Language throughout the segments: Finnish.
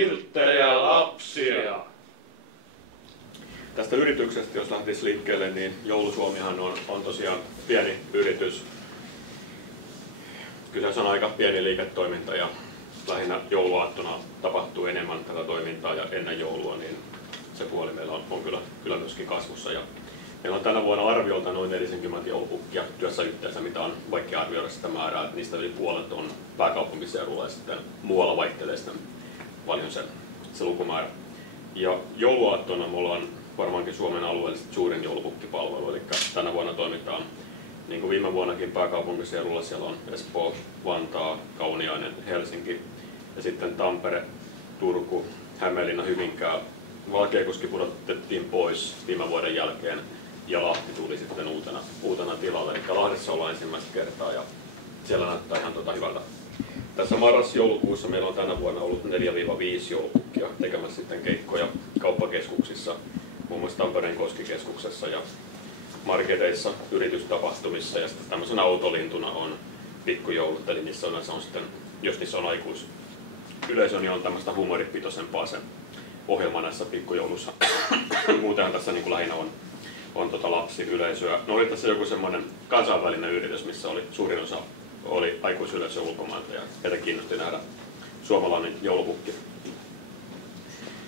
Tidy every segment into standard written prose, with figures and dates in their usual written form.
kilttejä lapsia. Tästä yrityksestä, jos lähtisi liikkeelle, niin Joulusuomihan on tosiaan pieni yritys. Kyllä se on aika pieni liiketoiminta ja lähinnä jouluaattona tapahtuu enemmän tätä toimintaa ja ennen joulua, niin se puoli meillä on kyllä myöskin kasvussa. Ja meillä on tänä vuonna arviolta noin 40 joulupukkia työssä yhteensä, mitä on vaikea arvioida sitä määrää, että niistä yli puolet on pääkaupunkiseudulla ja sitten muualla vaihtelee sitten paljon se lukumäärä. Ja jouluaattona me ollaan varmaankin Suomen alueellisesti suurin joulupukkipalvelu, eli tänä vuonna toimitaan niin kuin viime vuonnakin pääkaupunkiseudulla, siellä on Espoo, Vantaa, Kauniainen, Helsinki ja sitten Tampere, Turku, Hämeenlinna, Hyvinkää. Valkeakoski pudotettiin pois viime vuoden jälkeen ja Lahti tuli sitten uutena tilalle. Eli Lahdessa ollaan ensimmäistä kertaa ja siellä näyttää ihan hyvältä. Tässä marras-joulukuussa meillä on tänä vuonna ollut 4-5 joulupukkia tekemässä sitten keikkoja kauppakeskuksissa, muun muassa Tampereen Koskikeskuksessa ja marketeissa, yritystapahtumissa ja sitten tämmöisenä autolintuna on pikkujoulut, eli niissä on sitten, jos niissä on aikuisyleisö, niin on tämmöistä humoripitoisempaa se ohjelma näissä pikkujoulussa. Muutenhan tässä niin kuin lähinnä on lapsiyleisöä. No oli tässä joku semmoinen kansainvälinen yritys, missä oli suurin osa oli aikuisyleisö ulkomailta ja heitä kiinnosti nähdä suomalainen joulupukki.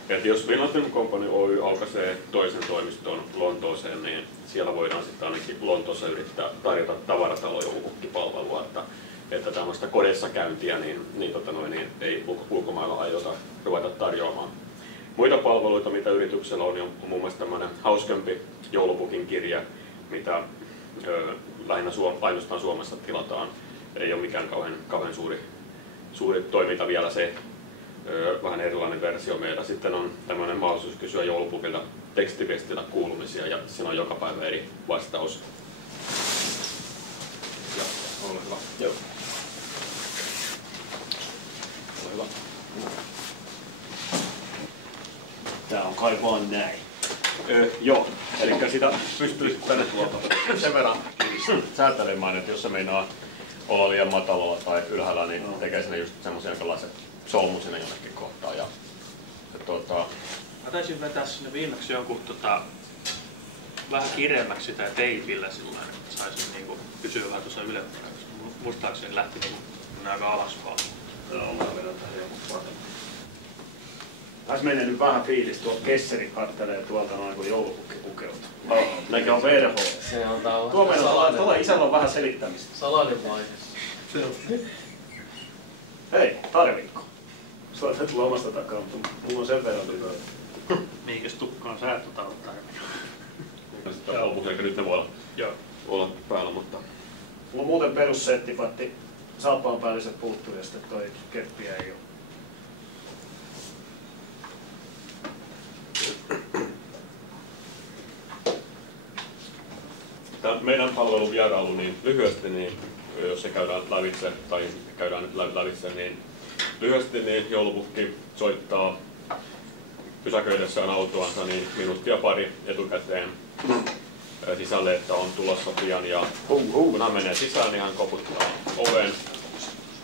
Et jos Finland Film Company Oy aukaisee toisen toimiston Lontooseen, niin siellä voidaan sitten ainakin Lontoossa yrittää tarjota tavaratalojoulupukkipalvelua, että tämmöistä kodessa käyntiä niin ei ulkomailla aiota ruveta tarjoamaan. Muita palveluita, mitä yrityksellä on muun muassa tämmöinen hauskempi joulupukin kirja, mitä lähinnä ainoastaan Suomessa tilataan. Ei ole mikään kauhean suuri toiminta vielä se. Vähän erilainen versio meillä. Sitten on tämmöinen mahdollisuus kysyä joulupukilta tekstiviestillä kuulumisia ja siinä on joka päivä eri vastaus. Ja, ole hyvä. Joo. Ole hyvä. Tää on kai vaan näin. Joo, eli sitä pystyy tänne Sen verran säätelemään, että jos se meinaa olla liian matalalla tai ylhäällä, niin tekee sinne just semmoisen jonkinlaisen solmun sinne jonnekin kohtaan. Mä taisin vetää sinne viimeksi joku vähän kireemmäksi sitä teipillä sillain, että saisin niinku pysyä vähän tuossa ylempänä, koska muistaakseni lähti niinku aika alaspäin. Joo, mä vedän tähän joku paremmin. Tässä menee nyt vähän fiilis, tuo kesseri kattelee tuolta noin kuin joulupukki pukeutuu. Näkö on verho. Se on tää tuo meillä tuolla isällä on vähän selittämistä. Salainen vaihe. Se on. Hei, Tarvikko. Sä olet tulla omasta takaa, mutta mulla on sen verran tytöitä. Mihinkäs tukkaan sä et tarvitse? Sitten joulupukki, nyt ne voi olla päällä, mutta... Mulla on muuten perussettipatti. Saappaan päälliset puuttuu ja sitten toi keppiä ei oo. Tämä meidän palvelun vierailu niin lyhyesti, niin jos se käydään lävitse, tai käydään nyt lävitse, niin lyhyesti niin joulupukki soittaa pysäköidessään autoansa niin minuuttia pari etukäteen sisälle, että on tulossa pian, ja kun hän menee sisään, niin hän koputtaa oven,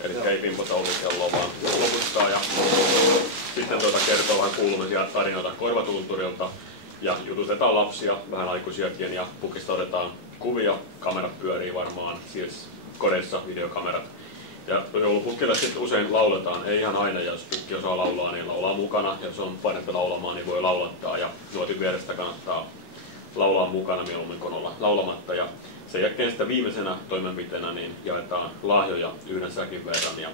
eli ei pimpota ovikelloa, vaan koputtaa ja sitten kertoo vähän kuulumisia tarinoita Korvatunturilta ja jututetaan lapsia, vähän aikuisiakin, ja pukista otetaan kuvia, kamerat pyörii varmaan, siis kodeissa videokamerat. Ja joulupukille sitten usein lauletaan, ei ihan aina, jos pukki osaa laulaa, niin laulaa mukana, ja jos on parempi laulamaan, niin voi laulattaa, ja nuotin vierestä kannattaa laulaa mukana mieluummin kuin olla laulamatta. Ja sen jälkeen sitä viimeisenä toimenpiteenä niin jaetaan lahjoja yhden säkin verran,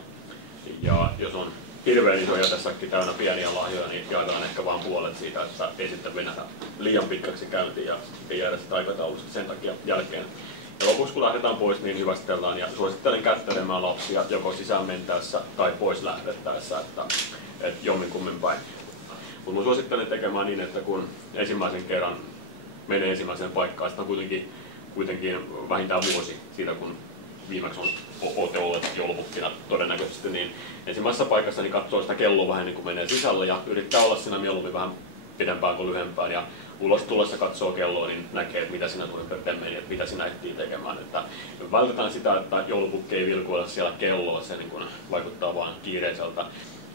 ja jos on hirveän isoja tässäkin täynnä pieniä lahjoja, niin jaetaan ehkä vain puolet siitä, että ei sitten venätä liian pitkäksi käyntiin ja ei jäädä sitä aikataulusta sen takia jälkeen. Ja lopuksi kun lähdetään pois, niin hyvästellään ja suosittelen kättelemään lapsia joko sisään mentäessä tai pois lähdettäessä, että jomminkummin päin. Mutta suosittelen tekemään niin, että kun ensimmäisen kerran menee ensimmäiseen paikkaan, sitä on kuitenkin vähintään vuosi siitä, kun viimeksi olette olleet joulupukkina todennäköisesti, niin ensimmäisessä paikassa niin katsoo sitä kelloa vähän niin kuin menee sisälle ja yrittää olla siinä mieluummin vähän pidempään kuin lyhempään. Ja ulos tullessa katsoo kelloa, niin näkee, että mitä siinä suurin piirtein meni, että mitä siinä ehtii tekemään. Että vältetään sitä, että joulupukki ei vilkuilla siellä kelloa, se niin kuin vaikuttaa vaan kiireiseltä.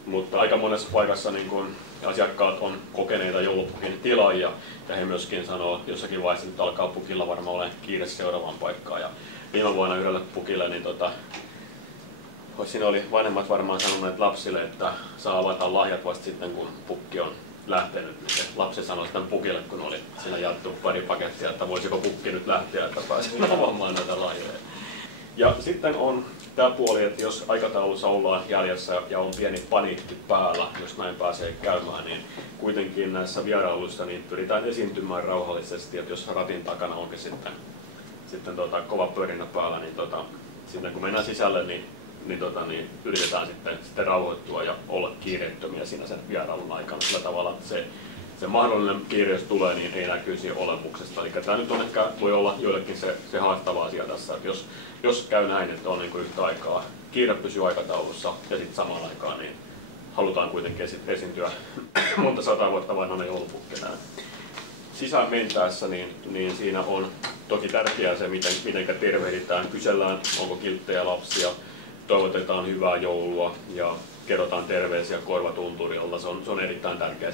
mutta aika monessa paikassa niin kun asiakkaat on kokeneita joulupukin tilaajia ja he myöskin sanoo jossakin vaiheessa, että nyt alkaa pukilla varmaan olemaan kiire seuraavaan paikkaan. Ja viime vuonna yhdelle pukille niin siinä oli vanhemmat varmaan sanoneet lapsille, että saa avata lahjat vasta sitten kun pukki on lähtenyt. Ja lapsi sanoi sitten pukille, kun oli siinä jaettu pari pakettia, että voisiko pukki nyt lähteä, että pääsee avaamaan näitä lahjoja. Ja sitten on tämä puoli, että jos aikataulussa ollaan jäljessä ja on pieni paniikki päällä, jos näin pääsee käymään, niin kuitenkin näissä vierailuissa niin pyritään esiintymään rauhallisesti, että jos ratin takana onkin sitten kova pörinä päällä, niin sitten kun mennään sisälle, niin yritetään sitten rauhoittua ja olla kiireettömiä siinä sen vierailun aikana sillä tavalla, että se mahdollinen kiire, jos tulee, niin ei näkyisi olemuksesta. Eli tämä nyt on ehkä, voi olla joillekin se haastava asia tässä, että jos käy näin, että on niin kuin yhtä aikaa, kiire pysyy aikataulussa ja sitten samaan aikaan, niin halutaan kuitenkin esiintyä monta 100 vuotta vanhana joulupukkina. Sisään mentäessä, niin siinä on toki tärkeää se, miten tervehditään, kysellään, onko kilttejä lapsia, toivotetaan hyvää joulua ja kerrotaan terveisiä korvatunturilla. Se on erittäin tärkeää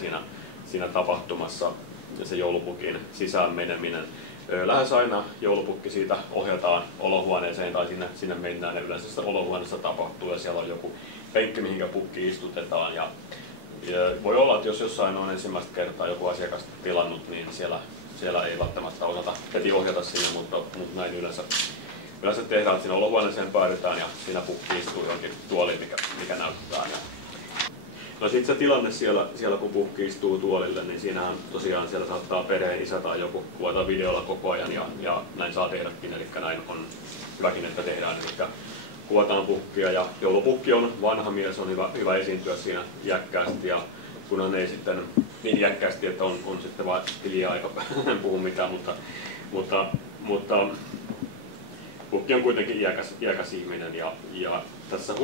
siinä tapahtumassa ja se joulupukin sisään meneminen. Lähes aina joulupukki siitä ohjataan olohuoneeseen tai sinne mennään ja yleensä sitä olohuoneessa tapahtuu ja siellä on joku penkki, mihinkä pukki istutetaan. Ja voi olla, että jos jossain on ensimmäistä kertaa joku asiakas tilannut, niin siellä ei välttämättä osata heti ohjata sinne, mutta näin yleensä tehdään, että siinä olohuoneeseen päädytään ja siinä pukki istuu johonkin tuoliin, mikä näyttää. No sitten se tilanne siellä kun pukki istuu tuolille, niin siinähän tosiaan siellä saattaa perheen isä tai joku kuvata videolla koko ajan ja näin saa tehdäkin, eli näin on hyväkin, että tehdään. Eli kuvataan pukkia ja joulupukki on vanha mies, on hyvä esiintyä siinä jäkkäästi ja kunhan ei sitten niin jäkkäästi, että on sitten vaan hiljaa aika en puhu mitään, mutta pukki on kuitenkin iäkäs ihminen ja tässä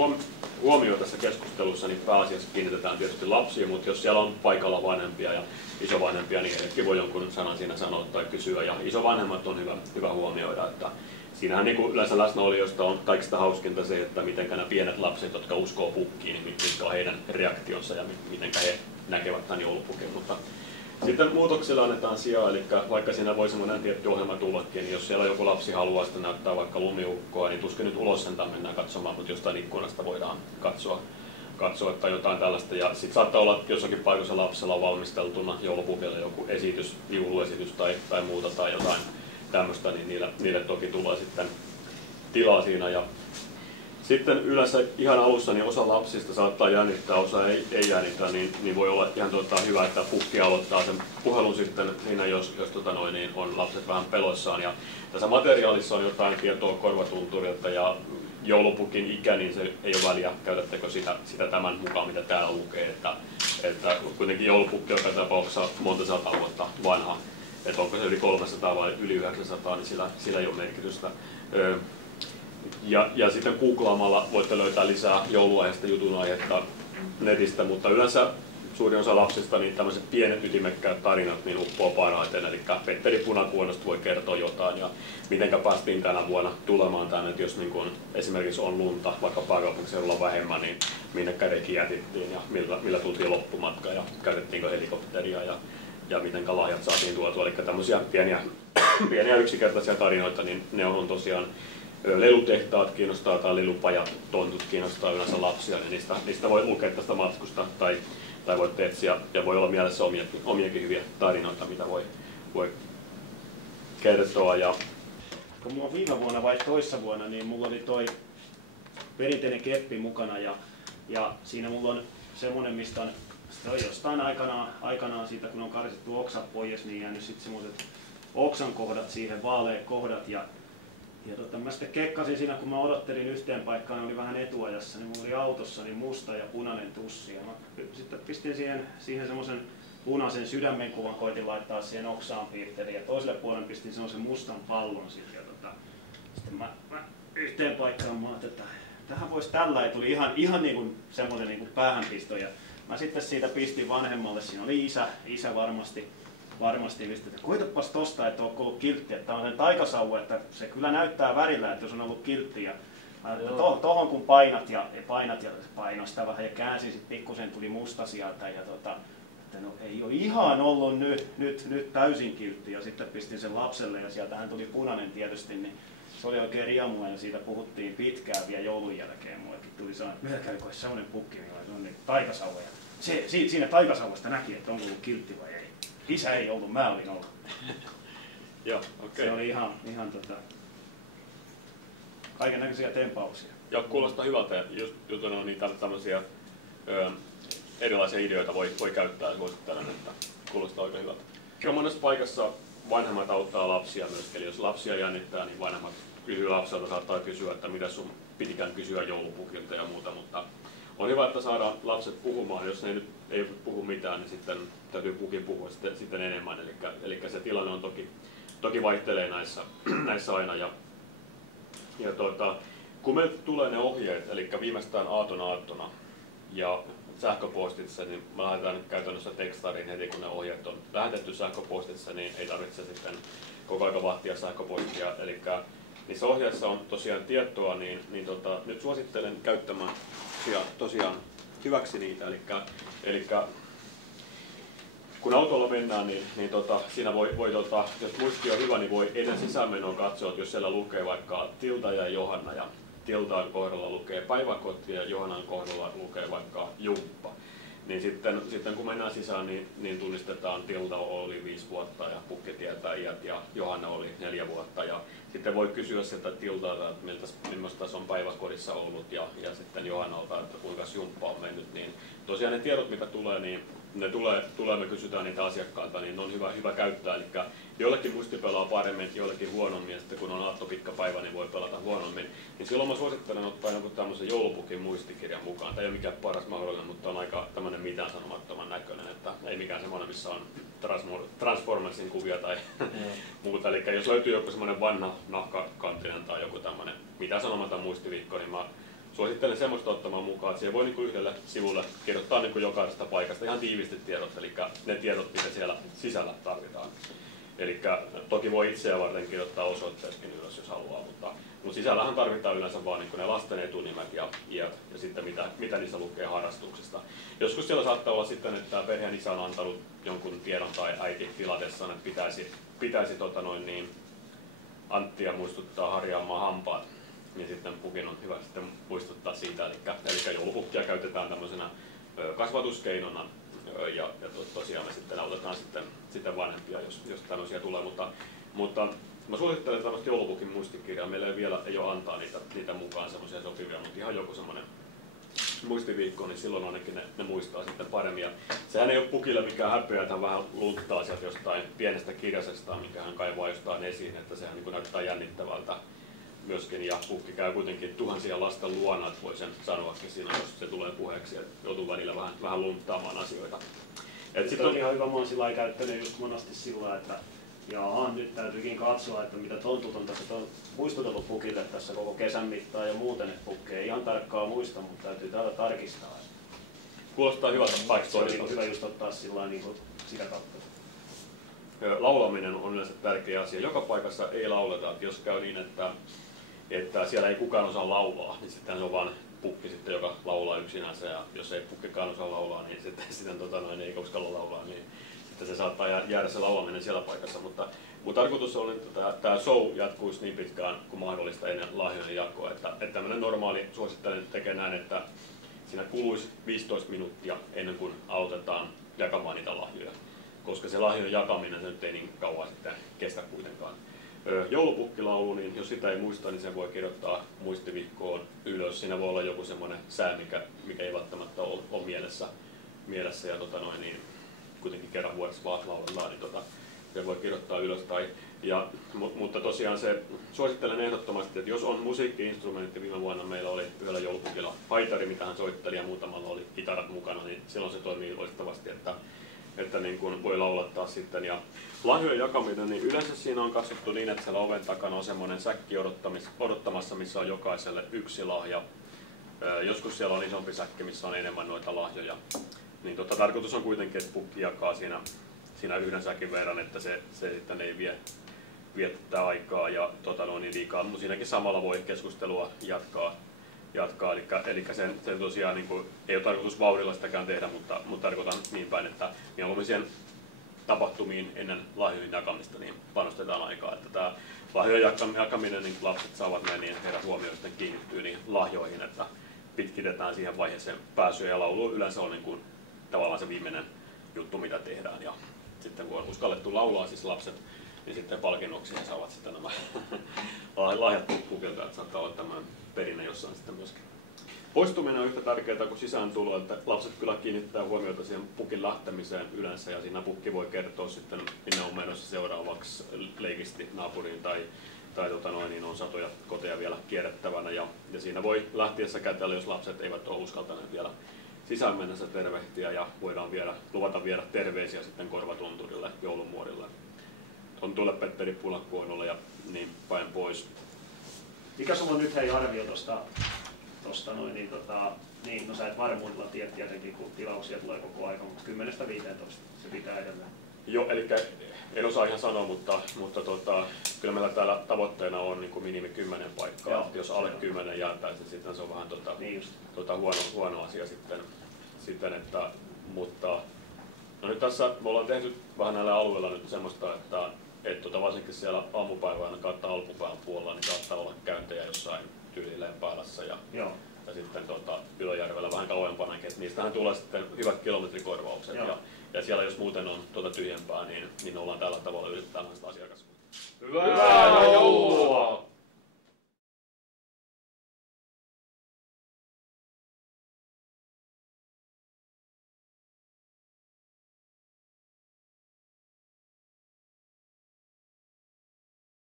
huomioon tässä keskustelussa niin pääasiassa kiinnitetään tietysti lapsiin, mutta jos siellä on paikalla vanhempia ja isovanhempia, niin heillekin voi jonkun sanan siinä sanoa tai kysyä ja isovanhemmat on hyvä huomioida, että siinähän niin kuin yleensä läsnäolijoista on kaikista hauskinta se, että miten nämä pienet lapset, jotka uskoo pukkiin, niin mitkä on heidän reaktionsa ja miten he näkevät tämän joulupukin. Mutta sitten muutoksilla annetaan sijaa, eli vaikka siinä voi semmoinen tietty ohjelma tullakin, niin jos siellä joku lapsi haluaa sitä näyttää vaikka lumiukkoa, niin tuskin nyt ulos sentään mennään katsomaan, mutta jostain ikkunasta voidaan katsoa tai jotain tällaista. Ja sitten saattaa olla, että jossakin paikassa lapsella on valmisteltuna joulupukille joku esitys, jouluesitys tai muuta tai jotain tämmöistä, niin niille toki tulee sitten tilaa siinä. Ja sitten yleensä ihan alussa niin osa lapsista saattaa jännittää, osa ei jännitä, niin voi olla ihan hyvä, että pukki aloittaa sen puhelun sitten siinä, jos niin on lapset vähän peloissaan. Ja tässä materiaalissa on jotain tietoa korvatunturilta ja joulupukin ikä, niin se ei ole väliä, käytättekö sitä tämän mukaan, mitä täällä lukee. Että kuitenkin joulupukki on joka tapauksessa monta 100 vuotta vanha. Että onko se yli 300 vai yli 900, niin sillä ei ole merkitystä. Ja sitten googlaamalla voitte löytää lisää jouluaiheesta jutun aihetta netistä, mutta yleensä suurin osa lapsista niin tämmöiset pienet ytimekkäät tarinat niin uppoo parhaiten. Eli Petteri Punakuonosta voi kertoa jotain ja mitenkä päästiin tänä vuonna tulemaan tänne, että jos niin kun esimerkiksi on lunta, vaikka pääkaupunkiseudulla vähemmän, niin minne kädekin jätettiin ja millä tultiin loppumatka ja käytettiinkö helikopteria ja mitenkä lahjat saatiin tuotua. Eli tämmöisiä pieniä yksinkertaisia tarinoita, niin ne on tosiaan lelutehtaat kiinnostaa tai lelupajat, tontut kiinnostaa yleensä lapsia, niin niistä voi lukea tästä matkusta tai voitte etsiä ja voi olla mielessä omiakin hyviä tarinoita, mitä voi kertoa. Ja kun mulla viime vuonna vai toissa vuonna, niin mulla oli toi perinteinen keppi mukana ja siinä mulla on semmonen, mistä on jostain aikanaan siitä, kun on karsittu oksat pois, niin jäänyt sitten semmoiset oksan kohdat siihen, vaaleat kohdat. Ja mä sitten kekkasin siinä, kun mä odottelin yhteen paikkaan, niin oli vähän etuajassa, niin mulla oli autossa niin musta ja punainen tussi. Ja mä sitten pistin siihen semmoisen punaisen sydämenkuvan, koitin laittaa siihen oksaan piirteliin ja toiselle puolelle pistin semmoisen mustan pallon sitten. Sitten mä yhteen paikkaan mä ajattelin, että tähän voisi tällä, ja tuli ihan niin kuin semmoinen niin kuin päähänpisto. Ja mä sitten siitä pistin vanhemmalle, siinä oli isä varmasti mistä, että koitapas tosta, että onko ollut kiltti, että on sen taikasauva, että se kyllä näyttää värillä, että jos on ollut kiltti. Ja Tohon kun painat ja painoin sitä vähän ja käänsin sit pikkusen, tuli musta sieltä ja että no ei ole ihan ollut nyt täysin kiltti ja sitten pistin sen lapselle ja sieltähän tuli punainen tietysti, niin se oli oikein riemua ja siitä puhuttiin pitkään vielä joulun jälkeen. Mullekin tuli sellainen, että meillä kävi semmoinen pukki, millä oli sellainen taikasauva. Siinä taikasauvasta näki, että onko ollut kiltti vai ei. Isä ei ollut, mä olin ollut. Joo, okei. Se oli ihan kaiken näköisiä tempauksia. Joo, kuulostaa hyvältä ja just jutuna on niitä tämmöisiä erilaisia ideoita voi käyttää ja suosittelen, että kuulostaa oikein hyvältä. Kyllä monessa paikassa vanhemmat auttaa lapsia myöskin, eli jos lapsia jännittää, niin vanhemmat kysyy lapselta, saattaa kysyä, että mitä sun pitikään kysyä joulupukilta ja muuta, mutta on hyvä, että saadaan lapset puhumaan, jos ne nyt ei puhu mitään, niin sitten täytyy pukin puhua sitten enemmän, eli se tilanne on toki vaihtelee näissä aina ja kun meiltä tulee ne ohjeet, eli viimeistään aattona ja sähköpostitse, niin me lähdetään nyt käytännössä tekstariin heti, kun ne ohjeet on lähetetty sähköpostitse, niin ei tarvitse sitten koko ajan vahtia sähköpostia. Eli niissä ohjeissa on tosiaan tietoa, niin nyt suosittelen käyttämään tosiaan hyväksi niitä. Eli kun autolla mennään, niin siinä voi jos muisti on hyvä, niin voi ennen sisäänmenoa katsoa, että jos siellä lukee vaikka Tilda ja Johanna ja Tildan kohdalla lukee päiväkoti ja Johannan kohdalla lukee vaikka jumppa. Niin sitten kun mennään sisään, niin tunnistetaan Tilda oli 5 vuotta ja Pukki tietää iät ja Johanna oli 4 vuotta. Ja sitten voi kysyä sieltä Tildalta, että millaista se on päiväkodissa ollut ja sitten Johannalta, että kuinka jumppa on mennyt. Niin tosiaan ne tiedot, mitä tulee, niin ne tulee, me kysytään niitä asiakkailta, niin ne on hyvä käyttää. Eli joillekin muisti pelaa paremmin, joillekin huonommin, ja sitten kun on aattopitkä päivä, niin voi pelata huonommin. Niin silloin mä suosittelen ottaa jonkun tämmöisen joulupukin muistikirjan mukaan. Tämä ei ole mikään paras mahdollinen, mutta on aika tämmöinen mitään sanomattoman näköinen, että ei mikään semmoinen, missä on Transformersin kuvia tai muuta. Eli jos löytyy joku semmoinen vanha nahkakantinen tai joku tämmöinen mitään sanomaton muistiviikko, niin mä suosittelen semmoista ottamaan mukaan, että siihen voi yhdelle sivulle kirjoittaa jokaisesta paikasta ihan tiivisti tiedot, eli ne tiedot, mitä siellä sisällä tarvitaan. Eli toki voi itseä varten kirjoittaa osoitteetkin ylös, jos haluaa, mutta sisällähän tarvitaan yleensä vain ne lasten etunimet ja iät ja sitten mitä niissä lukee harrastuksesta. Joskus siellä saattaa olla sitten, että perheen isä on antanut jonkun tiedon tai äiti tilatessaan, että pitäisi Anttia muistuttaa harjaamaan hampaat. Niin sitten pukin on hyvä sitten muistuttaa siitä, eli joulupukkia käytetään tämmöisenä kasvatuskeinona ja tosiaan me sitten autetaan sitten vanhempia, jos tämmöisiä tulee, mutta mä suosittelen tämmöistä joulupukin muistikirjaa, meillä ei vielä ole antaa niitä mukaan semmoisia sopivia, mutta ihan joku semmoinen muistiviikko, niin silloin ainakin ne muistaa sitten paremmin. Ja sehän ei ole pukille mikään häpeä, että hän vähän lunttaa sieltä jostain pienestä kirjasestaan, minkä hän kaivaa jostain esiin, että sehän niin näyttää jännittävältä myöskin, ja pukki käy kuitenkin tuhansia lasten luona, että voi sen sanoakin siinä, jos se tulee puheeksi, että joutuu välillä vähän lunttaamaan asioita. Sitten on ihan hyvä, mä oon sillä lailla käyttänyt just monasti sillä, että nyt täytyykin katsoa, että mitä tontut on tässä muistutellut pukille tässä koko kesän mittaan ja muuten, että pukki ei ihan tarkkaan muista, mutta täytyy täällä tarkistaa. Kuulostaa hyvältä paikasta. Se on hyvä just ottaa sillä niin sitä kautta. Laulaminen on yleensä tärkeä asia. Joka paikassa ei lauleta, että jos käy niin, että siellä ei kukaan osaa laulaa, niin sitten se on vain pukki, sitten, joka laulaa yksinänsä, ja jos ei pukkikaan osaa laulaa, niin sitten ei uskalla laulaa, niin sitten se saattaa jäädä se laulaminen siellä paikassa. Mutta tarkoitus on, että tämä show jatkuisi niin pitkään kuin mahdollista ennen lahjojen jakoa. Että tämmöinen normaali suosittelen tekee näin, että siinä kuluisi 15 minuuttia ennen kuin aloitetaan jakamaan niitä lahjoja. Koska se lahjojen jakaminen se nyt ei niin kauan sitten kestä kuitenkaan. Joulupukkilaulu, niin jos sitä ei muista, niin sen voi kirjoittaa muistivihkoon ylös. Siinä voi olla joku semmoinen sää, mikä ei välttämättä ole mielessä ja niin kuitenkin kerran vuodessa vaan lauletaan, niin se voi kirjoittaa ylös. Mutta tosiaan se suosittelen ehdottomasti, että jos on musiikki-instrumentti, viime vuonna meillä oli yhdellä joulupukilla haitari, mitä hän soitteli ja muutamalla oli kitarat mukana, niin silloin se toimii loistavasti, että niin kuin voi laulattaa sitten. Ja lahjojen jakaminen, niin yleensä siinä on katsottu niin, että siellä oven takana on semmoinen säkki odottamassa, missä on jokaiselle yksi lahja. Joskus siellä on isompi säkki, missä on enemmän noita lahjoja. Niin tarkoitus on kuitenkin, että pukki jakaa siinä yhden säkin verran, että se sitten ei viettää aikaa ja niin liikaa, mutta siinäkin samalla voi keskustelua jatkaa. Eli sen tosiaan niin kuin, ei ole tarkoitus vauhdilla sitäkään tehdä, mutta tarkoitan niin päin, että mieluummin tapahtumiin ennen lahjojen jakamista niin panostetaan aikaa. Että tämä lahjojen jakaminen, niin lapset saavat ne, niin heidän huomioon sitten kiinnittyy niin lahjoihin, että pitkitetään siihen vaiheeseen pääsyä ja laulu yleensä on niin kuin, tavallaan se viimeinen juttu, mitä tehdään. Ja sitten kun on uskallettu laulaa siis lapset, niin sitten palkinnoksi he saavat sitten nämä lahjat pukilta, että saattaa olla tämän perinne jossain sitten myöskin. Poistuminen on yhtä tärkeää kuin sisääntulo, että lapset kyllä kiinnittää huomiota siihen pukin lähtemiseen yleensä ja siinä pukki voi kertoa sitten, minne on menossa seuraavaksi leikisti naapuriin tai niin on satoja koteja vielä kierrettävänä ja siinä voi lähtiessä kätellä, jos lapset eivät ole uskaltaneet vielä sisään mennessä tervehtiä ja voidaan luvata viedä terveisiä sitten Korvatunturille, joulumuorille, Tontulle, Petteri Pulakkuonolle ja niin päin pois. Mikä sulla on nyt hei arvio tosta noin, niin, no sä et varmuudella tiedä tietenkin, kun tilauksia tulee koko aika, mutta 10-15 se pitää edelleen. Joo, eli en osaa ihan sanoa, mutta kyllä meillä täällä tavoitteena on niin kuin minimi 10 paikkaa. Joo, jos alle 10 jäätäisiin, niin sitten se on vähän niin huono asia sitten mutta no nyt tässä me ollaan tehty vähän näillä alueilla nyt semmoista, että varsinkin siellä aamupäivänä kautta alkupäivän puolella niin saattaa olla käyntejä jossain tyyliin Päälässä ja sitten Ylöjärvellä vähän kauempanakin, että niistähän tulee sitten hyvät kilometrikorvaukset ja siellä jos muuten on tyhjempää, niin ollaan tällä tavalla yritetään sitä asiakaskuntaa. Hyvä!